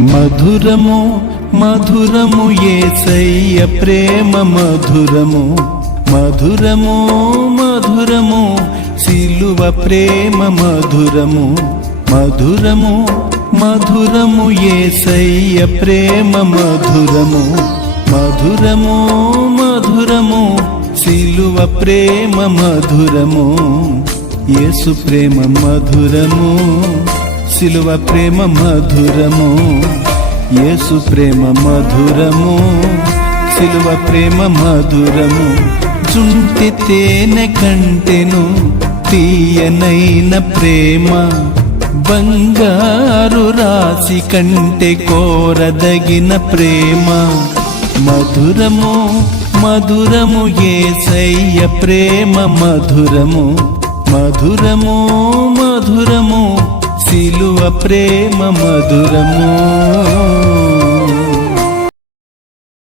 మధురము మధురము యేసయ్య ప్రేమ మధురము, మధురము మధురము సిలువ ప్రేమ మధురము, మధురము మధురము యేసయ్య ప్రేమ మధురము, మధురము మధురము సిలువ ప్రేమ మధురము. యేసు ప్రేమ మధురము, సిలువ ప్రేమ మధురము. యేసు ప్రేమ మధురము, సిలువ ప్రేమ మధురము. జుంటి తేనె కంటెను తీయనైన ప్రేమ, బంగారు రాశి కంటే కోరదగిన ప్రేమ. మధురము మధురము యేసయ్య ప్రేమ మధురము, మధురము మధురము సిలువ ప్రేమ మధురము.